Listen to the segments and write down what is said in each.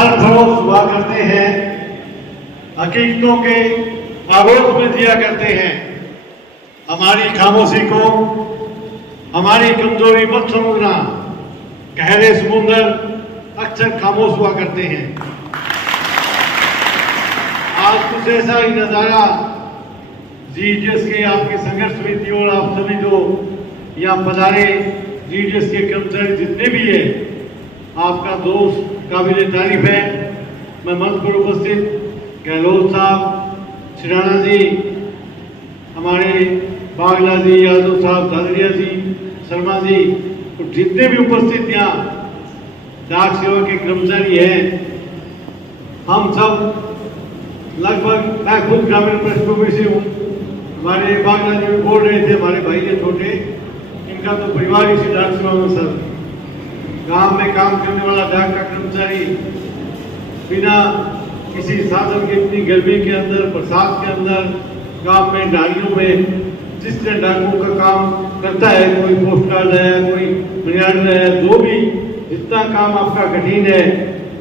सरफरोश हुआ करते हैं, हकीकतों के आरोप में दिया करते हैं। हमारी खामोशी को हमारी कमजोरी मत समझना। गहरे समुंदर अक्सर खामोश हुआ करते हैं। आज कुछ ऐसा ही नजारा जीडीएस के आपकी संघर्ष समिति और आप सभी जो यहाँ पधारे जीडीएस के कर्मचारी जितने भी है, आपका दोस्त काबिल तारीफ है। मैं मंच पर उपस्थित गहलोत साहब, सिराना जी, हमारे बागला जी, यादव साहब, दादरिया जी, शर्मा जी और जितने भी उपस्थित यहाँ डाक सेवा के कर्मचारी हैं, हम सब लगभग, मैं खुद ग्रामीण पृष्ठभूमि से हूँ। हमारे बागला जी भी बोल रहे थे, हमारे भाई है छोटे, इनका तो परिवार इसी डाक सेवा में सर गांव में काम करने वाला डाक का कर्मचारी बिना किसी साधन के इतनी गर्मी के अंदर, बरसात के अंदर, गांव में डालियों में जिस तरह डाकों का काम करता है, कोई पोस्ट कार्ड है, कोई मनी ऑर्डर है, जो भी जितना काम आपका कठिन है,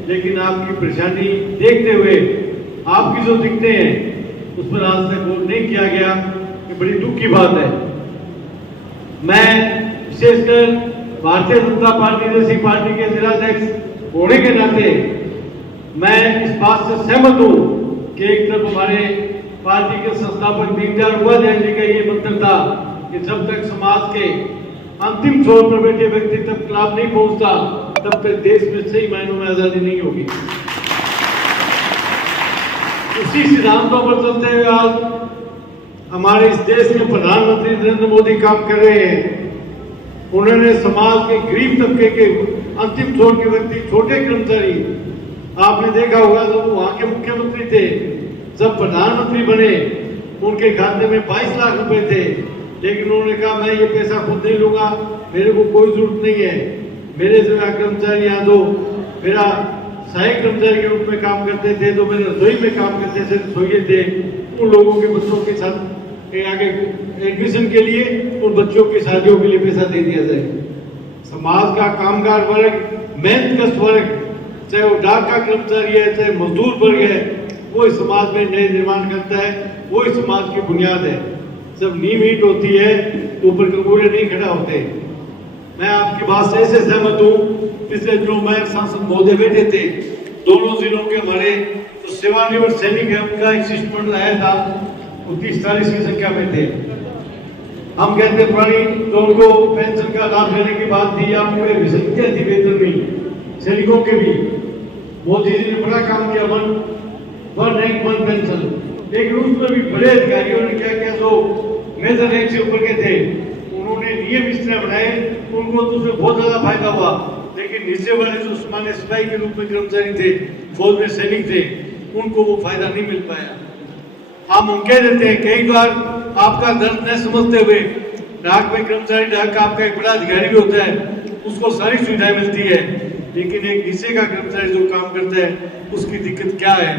लेकिन आपकी परेशानी देखते हुए आपकी जो दिखते हैं उस पर आज तक गौर नहीं किया गया। ये बड़ी दुख की बात है। मैं विशेषकर भारतीय जनता पार्टी जैसी पार्टी के जिलाध्यक्ष होने के नाते मैं इस बात से सहमत हूँ कि एक तरफ हमारे पार्टी के संस्थापक दीनदयाल उपाध्याय जी का ये मंत्र था कि जब तक समाज के अंतिम छोर पर बैठे व्यक्ति तक लाभ नहीं पहुंचता, तब तक देश में सही मायनों में आजादी नहीं होगी। उसी सिद्धांतों पर चलते हुए आज हमारे इस देश में प्रधानमंत्री नरेंद्र मोदी काम कर रहे हैं। उन्होंने समाज के गरीब तबके के अंतिम छोर के व्यक्ति, छोटे कर्मचारी, आपने देखा होगा जब वो वहां के मुख्यमंत्री थे, जब प्रधानमंत्री बने उनके खाते में 22 लाख रुपए थे, लेकिन उन्होंने कहा मैं ये पैसा खुद नहीं लूंगा, मेरे को कोई जरूरत नहीं है। मेरे जो कर्मचारी यहाँ जो मेरा सहायक कर्मचारी के रूप में काम करते थे, जो मेरे रसोई में काम करते थे, रसोइये थे, उन लोगों के बच्चों के साथ आगे एडमिशन के लिए, उन बच्चों की शादियों के लिए पैसा दे दिया जाए। समाज का कामगार वर्ग, मेहनतकश वर्ग, चाहे वो डाक का कर्मचारी है, चाहे मजदूर वर्ग है, वो इस समाज में नए निर्माण करता है, वो इस समाज की बुनियाद है। जब नींव ईंट होती है तो ऊपर के पूरे नहीं खड़ा होते। मैं आपकी बात से ऐसे सहमत हूँ। पिछले जो मैं सांसद महोदय बैठे थे, दोनों जिलों के हमारे जो सेवानिवृत्त सैनिक है उनका एक शिष्टमंडल आया था, वो 30-40 की संख्या में थे। हम कहते पुरानी तो उनको पेंशन का लाभ लेने की बात थी, या उनको विसंख्या थी वेतन में, सैनिकों के भी। मोदी जी ने बड़ा काम किया, वन रैंक वन पेंशन, लेकिन उसमें भी बड़े अधिकारियों ने क्या किया, जो मेजर रैंक से ऊपर के थे, उन्होंने नियम इस तरह बनाए, उनको तो उसमें बहुत ज्यादा फायदा हुआ, लेकिन नीचे वाले जो सामान्य सिपाही के रूप में कर्मचारी थे, फौज में सैनिक थे, उनको वो फायदा नहीं मिल पाया। हम कह देते हैं कई बार आपका दर्द न समझते हुए, डाक में कर्मचारी, डाक का आपका एक बड़ा अधिकारी भी होता है, उसको सारी सुविधाएं मिलती है, लेकिन एक नीचे का कर्मचारी जो काम करता है उसकी दिक्कत क्या है,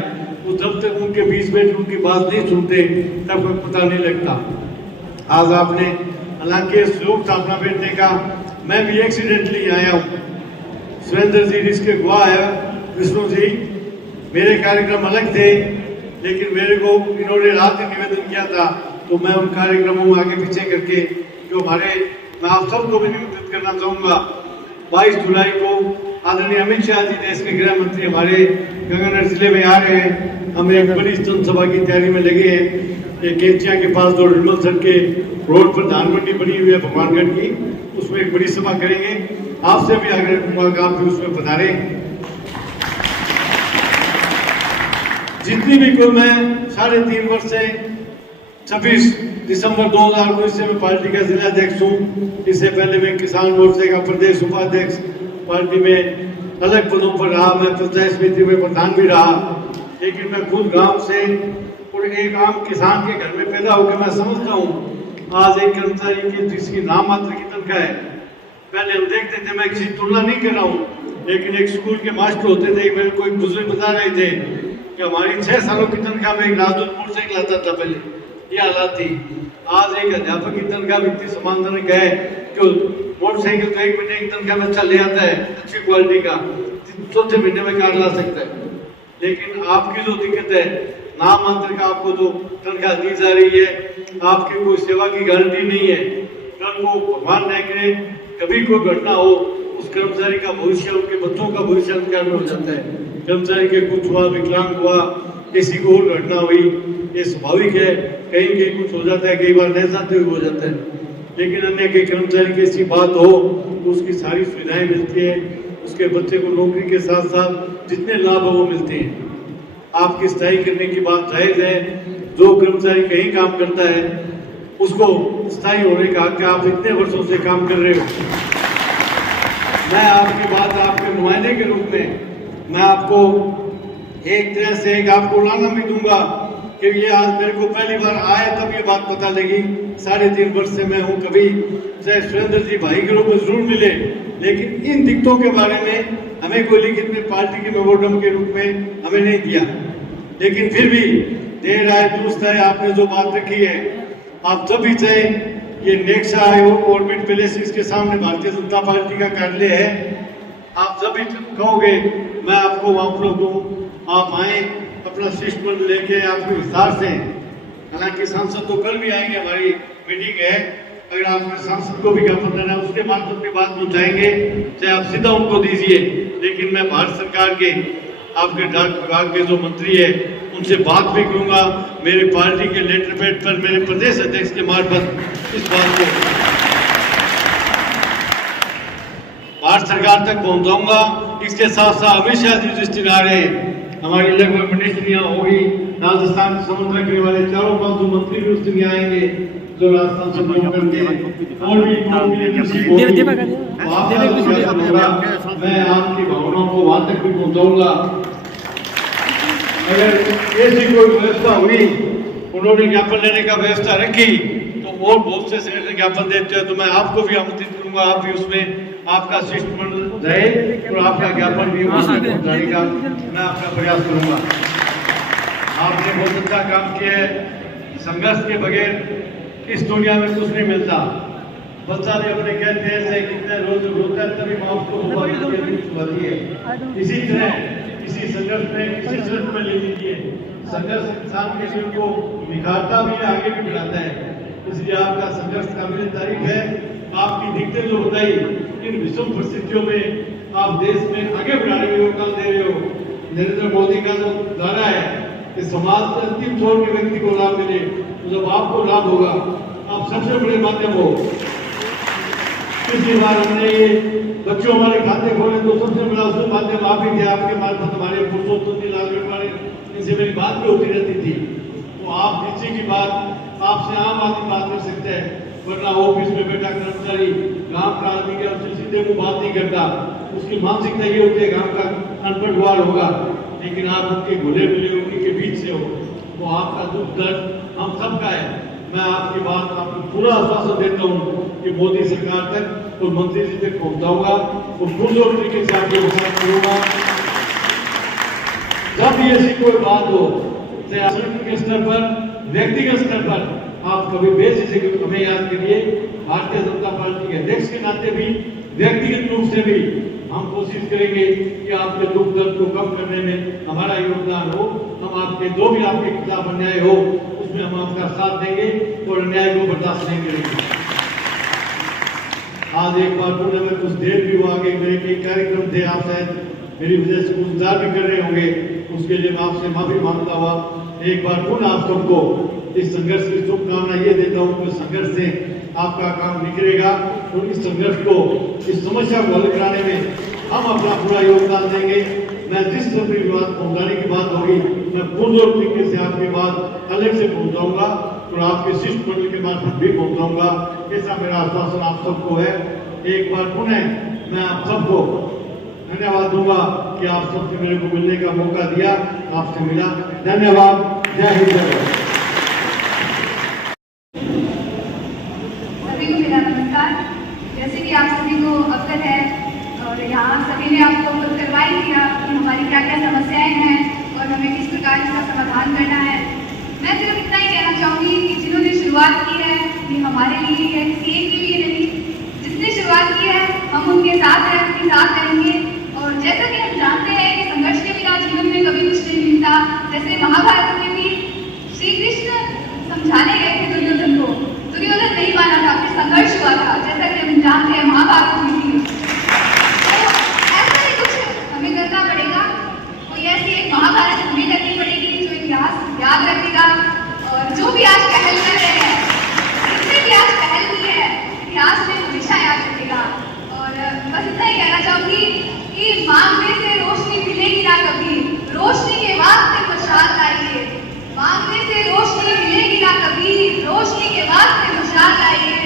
वो जब तक उनके बीच बैठ उनकी बात नहीं सुनते तब तक पता नहीं लगता। आज आपने हालांकि सुयोग था अपना बैठने का, मैं भी एक्सीडेंटली आया हूँ। सुरेंद्र जी इसके गवाह है, विष्णु जी, मेरे कार्यक्रम अलग थे, लेकिन मेरे को इन्होंने रात में निवेदन किया था, तो मैं उन कार्यक्रमों में आगे पीछे करके जो हमारे, मैं आप सबको भी निमंत्रित करना चाहूंगा। 22 जुलाई को आदरणीय अमित शाह जी, देश के गृह मंत्री, हमारे गंगानगर जिले में आ रहे हैं। हम एक बड़ी जनसभा की तैयारी में लगे हैं। एक केंचिया के पास जो निर्मल सर के रोड पर धान मंडी बनी हुई है भगवानगढ़ की, उसमें एक बड़ी सभा करेंगे। आपसे भी आग्रह करूंगा आप भी उसमें पधारे। जितनी भी को मैं 3.5 वर्ष से 26 दिसंबर 2019 से मैं पार्टी का जिलाध्यक्ष हूँ। इससे पहले मैं किसान मोर्चे का प्रदेश उपाध्यक्ष, पार्टी में अलग पदों पर रहा, मैं पंचायत समिति में प्रधान भी रहा, लेकिन मैं खुद गांव से और एक आम किसान के घर में पैदा होकर मैं समझता हूँ आज एक कर्मचारी की जिसकी नाम मात्र की तनख्वाह है। पहले हम देखते थे, मैं किसी तुलना नहीं कर रहा हूँ, लेकिन एक स्कूल के मास्टर होते थे, मेरे को एक बुजुर्ग बता रहे थे कि हमारी 6 सालों की तनख्वाह में एक राजदूत मोटरसाइकिल आता था पहले, ये हालात थी। आज एक अध्यापक की तनख्वाह भी इतनी सम्मानजनक है कि मोटरसाइकिल तो 1 महीने की तनख्वाह में अच्छा ले आता है, अच्छी क्वालिटी का, चौथे महीने में कार ला सकता है। लेकिन आपकी जो दिक्कत है, नाम मात्र का आपको जो तनख्वाह दी जा रही है, आपकी कोई सेवा की गारंटी नहीं है। कल को भगवान न करे कभी कोई घटना हो, उस कर्मचारी का भविष्य, उनके बच्चों का भविष्य अंधकार में हो जाता है। कर्मचारी के कुछ हुआ, विकलांग हुआ, किसी को और घटना हुई, ये स्वाभाविक है। कहीं कहीं कुछ हो जाता है, कई बार नहीं चाहते हुए हो जाता है, लेकिन अन्य के कर्मचारी की ऐसी बात हो तो उसकी सारी सुविधाएं मिलती है, उसके बच्चे को नौकरी के साथ साथ जितने लाभ है वो मिलते हैं। आपकी स्थायी करने की बात जायज है। जो कर्मचारी कहीं काम करता है उसको स्थायी होने का हक, आप इतने वर्षों से काम कर रहे हो। मैं आपकी बात, आपके नुमाइंदे के रूप में मैं आपको एक तरह से एक आपको लाना भी दूंगा कि ये आज मेरे को पहली बार आए तब ये बात पता लगी। 3.5 वर्ष से मैं हूँ, कभी चाहे सुरेंद्र जी भाई के रूप में जरूर मिले, लेकिन इन दिक्कतों के बारे में हमें कोई लिखित में पार्टी के मेमोरेंडम के रूप में हमें नहीं दिया। लेकिन फिर भी देर आए दुरुस्त है, आपने जो बात रखी है, आप जब भी चाहे, ये नेक्सा ऑर्बिट पैलेस इसके सामने भारतीय जनता पार्टी का कार्यालय है, आप जब भी कहोगे मैं आपको वहां उपलब्ध दूँ। आप आए, अपना शिष्टमंडल लेके आपके विस्तार से, हालांकि सांसद तो कल भी आएंगे, हमारी मीटिंग है, अगर आपने सांसद को भी ज्ञापन देना है उसके माध्यम से बात पहुंचाएंगे, चाहे आप सीधा उनको दीजिए। लेकिन मैं भारत सरकार के, आपके डाक विभाग के जो मंत्री है उनसे बात भी करूंगा, मेरे पार्टी के लेटर पैड पर मेरे प्रदेश अध्यक्ष के मार्फत इस बात को भारत सरकार तक पहुंचाऊंगा। इसके साथ साथ हमेशा जी दृष्टि आ रहे हमारी लगभग मिनिस्ट्रियां होगी, राजस्थान से समुद्र के वाले 4-5 मंत्री भी उस दिन आएंगे जो राजस्थान से बिलोंग करते हैं, और भी मैं आपकी भावनाओं को वहां तक भी पहुंचाऊंगा। अगर ऐसी कोई व्यवस्था हुई, उन्होंने ज्ञापन लेने का व्यवस्था रखी, तो और बहुत से संगठन ज्ञापन देते हैं, तो मैं आपको भी आमंत्रित करूंगा, आप भी उसमें आपका शिष्टमंडल रहे और आपका ज्ञापन भी पहुंचाने का मैं आपका प्रयास करूंगा। आपने बहुत अच्छा काम किया है। संघर्ष के बगैर इस दुनिया में कुछ नहीं मिलता। बच्चा भी अपने कहते हैं कितने रोज रोता है तभी माँ उसको होती है। इसी तरह इसी संघर्ष में, इसी शर्त में ले लीजिए, संघर्ष इंसान के जीवन को निखारता भी है, आगे भी बढ़ाता है। इसलिए आपका संघर्ष काबिल तारीफ है। आपकी दिक्कतें जो बताई, इन विषम परिस्थितियों में आप देश में आगे बढ़ाने में योगदान दे रहे हो। नरेंद्र मोदी का जो दावा है कि समाज के अंतिम छोर के व्यक्ति को लाभ मिले, तो जब आपको लाभ होगा, आप सबसे बड़े माध्यम हो। पिछली बार हमने ये बच्चों हमारे खाते खोले तो सबसे बड़ा उसका माध्यम आप ही थे। आपके मार्फत हमारे पुरुषोत्तम लाल गढ़वाले, इनसे मेरी बात भी होती रहती थी। तो आप नीचे की बात आपसे आम आदमी बात कर सकते हैं, वरना ऑफिस में बैठा कर्मचारी गांव का आदमी के उससे सीधे को बात नहीं करता। उसकी मानसिकता ये होती है गांव का अनपढ़ वाल होगा, लेकिन आप उनके घुले मिले उन्हीं के बीच से हो, तो आपका दुख दर्द हम सबका है। मैं आपकी बात आपको पूरा आश्वासन देता हूँ कि मोदी सरकार तक और मंत्री जी तक पहुंचाऊंगा और पुरजोर तरीके से आपके साथ करूंगा। जब भी ऐसी कोई बात हो, चाहे संगठन के स्तर पर, व्यक्तिगत स्तर पर, आप कभी बेझिझक हमें याद करिए। भारतीय जनता पार्टी के अध्यक्ष के नाते भी, व्यक्तिगत रूप से भी हम कोशिश करेंगे कि आपके दुख दर्द को कम करने में हमारा योगदान हो। हम आपके जो भी आपके खिलाफ अन्याय हो उसमें हम आपका साथ देंगे और अन्याय को बर्दाश्त नहीं करेंगे। आज एक बार पुणे में कुछ देर भी हुआ कि मेरे कई कार्यक्रम थे, आप शायद मेरी वजह से कुछ इंतजार भी कर रहे होंगे, उसके लिए मैं आपसे माफी मांगता हुआ एक बार पुनः आप सबको इस संघर्ष की शुभकामना ये देता हूँ कि संघर्ष से आपका काम निकलेगा और इस संघर्ष को, इस समस्या को हल कराने में हम अपना पूरा योगदान देंगे। मैं जिस भी बात पहुंचाने की बात होगी, मैं पुरजोर तरीके से आपकी बात अलग से पहुंचाऊंगा और आपके शिष्टमंडल के मार्फत भी पहुंचाऊंगा। ऐसा मेरा आश्वासन आप सबको है। एक बार पुनः मैं आप सबको धन्यवाद दूंगा कि आप सबसे मेरे को मिलने का मौका दिया, आपसे मिला। धन्यवाद। जय हिंद, जय भारत। सभी को मेरा नमस्कार। जैसे कि आप सभी को अवगत है और यहाँ सभी ने आपको करवाई किया कि हमारी क्या क्या समस्याएं हैं और हमें किस प्रकार इसका समाधान करना है। मैं सिर्फ इतना ही कहना चाहूँगी कि जिन्होंने शुरुआत की है ये हमारे लिए है, किसी एक के लिए नहीं। जिसने शुरुआत की है हम उनके साथ हैं, उनके साथ रहेंगे। और जैसा कि हम जानते हैं कि संघर्ष के बिना जीवन में कभी कुछ नहीं जैसे महाभारत में भी श्री कृष्ण समझाने गए थे दुर्योधन को, दुर्योधन नहीं माना था, फिर संघर्ष हुआ था, जैसा कि हम जानते हैं महाभारत में भी। तो ऐसा ही कुछ हमें करना पड़ेगा, कोई ऐसी एक महाभारत हमें करनी पड़ेगी जो इतिहास याद रखेगा। और जो भी आज पहल कर रहे हैं, जिसने भी आज पहल की है, इतिहास में हमेशा याद रखेगा। और बस इतना ही कहना चाहूंगी कि मांगने से रोशनी मिलेगी ना कभी, रोशनी के वास्ते मशाल लाइए। मांगने से रोशनी मिलेगी ना कभी, रोशनी के वास्ते मशाल लाइए।